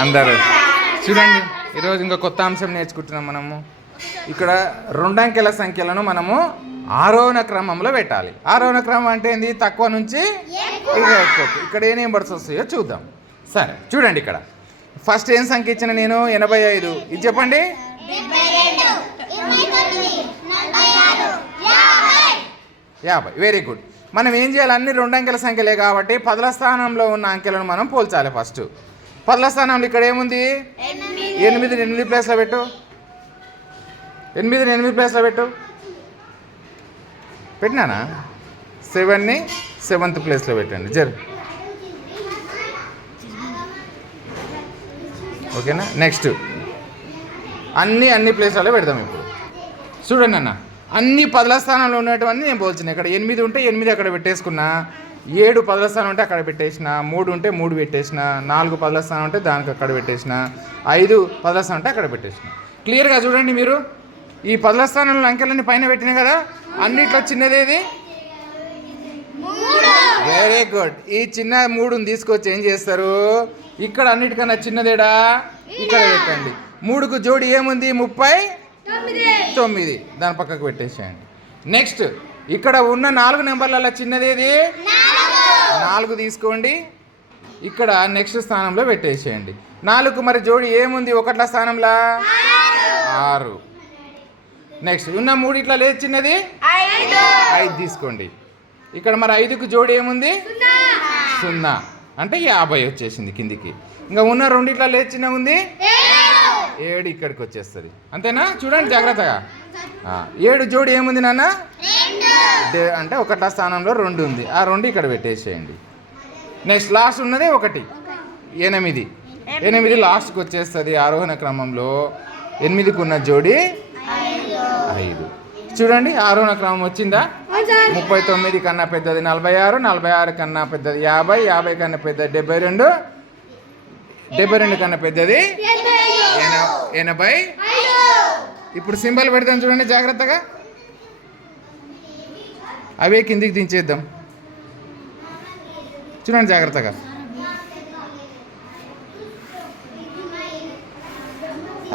అందరూ. చూడండి ఈరోజు ఇంకా కొత్త అంశం నేర్చుకుంటున్నాం మనము. ఇక్కడ రెండంకెల సంఖ్యలను మనము ఆరోహణ క్రమంలో పెట్టాలి. ఆరోహణ క్రమం అంటే ఏంది? తక్కువ నుంచి. ఇక్కడ ఏ నెంబర్స్ వస్తాయో చూద్దాం. సరే చూడండి ఇక్కడ. ఫస్ట్ ఏం సంఖ్య ఇచ్చిన నేను? ఎనభై ఐదు. ఇది చెప్పండి. యాభై. వెరీ గుడ్ మనం ఏం చేయాలి? అన్ని రెండు అంకెల సంఖ్యలే కాబట్టి పదల స్థానంలో ఉన్న అంకెలను మనం పోల్చాలి ఫస్ట్ పదల స్థానంలో ఇక్కడ ఏముంది? ఎనిమిది. ఎనిమిది ప్లేస్లో పెట్టు. ఎనిమిది ఎనిమిది ప్లేస్లో పెట్టు. పెట్టినానా? సెవెన్ని సెవెంత్ ప్లేస్లో పెట్టండి. జరు. ఓకేనా? నెక్స్ట్ అన్ని అన్ని ప్లేస్లలో పెడదాం ఇప్పుడు. చూడండి అన్న. అన్ని పదల స్థానంలో ఉన్నటువంటి నేను పోల్చిన. ఇక్కడ ఎనిమిది ఉంటే ఎనిమిది అక్కడ పెట్టేసుకున్నా. ఏడు పదల స్థానం ఉంటే అక్కడ పెట్టేసిన మూడు ఉంటే మూడు పెట్టేసిన నాలుగు పదల స్థానం ఉంటే దానికి అక్కడ పెట్టేసిన ఐదు పదల స్థానం ఉంటే అక్కడ పెట్టేసిన. క్లియర్గా చూడండి మీరు. ఈ పదల స్థానంలో అంకెలన్నీ పైన పెట్టినాయి కదా అన్నిట్లో చిన్నదేది వెరీ గుడ్ ఈ చిన్న మూడుని తీసుకొచ్చి ఏం చేస్తారు? ఇక్కడ అన్నిటికన్నా చిన్నదేడా? ఇక్కడ పెట్టండి. మూడుకు జోడి ఏముంది? ముప్పై తొమ్మిది. దాని పక్కకు పెట్టేసేయండి. నెక్స్ట్ ఇక్కడ ఉన్న నాలుగు నెంబర్లలో చిన్నదేది నాలుగు తీసుకోండి. ఇక్కడ నెక్స్ట్ స్థానంలో పెట్టేసేయండి. నాలుగు మరి జోడి ఏముంది? ఒకట్ల స్థానంలో? ఆరు. నెక్స్ట్ ఉన్న మూడిట్లా లేదు చిన్నది? ఐదు తీసుకోండి. ఇక్కడ మరి ఐదుకు జోడి ఏముంది? సున్నా. అంటే యాభై వచ్చేసింది కిందికి. ఇంకా ఉన్న రెండిట్లా లేదు చిన్న ఉంది? ఏడు ఇక్కడికి వచ్చేస్తుంది. అంతేనా? చూడండి జాగ్రత్తగా. ఏడు జోడి ఏముంది నాన్న? అంటే ఒకట స్థానంలో రెండు ఉంది. ఆ రెండు ఇక్కడ పెట్టేసేయండి. నెక్స్ట్ లాస్ట్ ఉన్నది ఒకటి. ఎనిమిది. ఎనిమిది లాస్ట్కి వచ్చేస్తుంది ఆరోహణ క్రమంలో. ఎనిమిదికి ఉన్న జోడి ఐదు. చూడండి ఆరోహణ క్రమం వచ్చిందా? ముప్పై తొమ్మిది కన్నా పెద్దది నలభై ఆరు నలభై ఆరు కన్నా పెద్దది యాభై యాభై కన్నా పెద్దది డెబ్బై రెండు. డెబ్బై రెండు కన్నా పెద్దది ఎన- ఎనభై. ఇప్పుడు సింబల్ పెడతాం చూడండి జాగ్రత్తగా. అవే కిందికి దించేద్దాం. చూడండి జాగ్రత్తగా.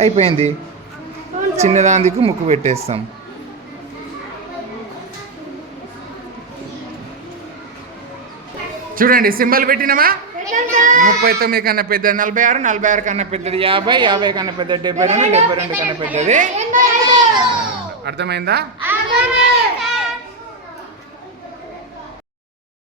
అయిపోయింది. చిన్నదానికి ముక్కు పెట్టేస్తాం. చూడండి సింబల్ పెట్టినమా? ముప్పై తొమ్మిది కన్నా పెద్దది నలభై ఆరు నలభై ఆరు కన్నా పెద్దది యాభై యాభై కన్నా పెద్దది డెబ్బై రెండు డెబ్బై రెండు కన్నా పెద్దది. అర్థమైందా.